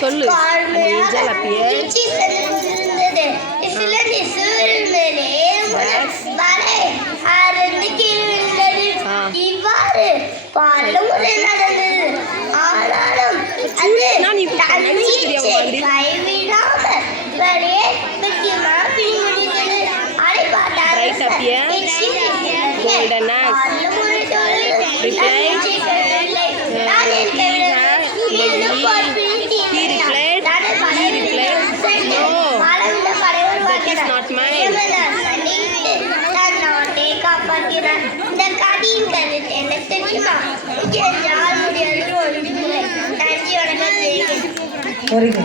சொல்லு. இவ்வாறு பலமுறை நடந்தது. ஆனாலும் அது கைவிடாமல் வழியே முக்கியமாக பிடிமுடித்தது. அதை பார்த்தால் இந்த கதையின் கருத்து என்ன தெரியுமா? முடியாது ஒரு நன்றி வணக்கம்.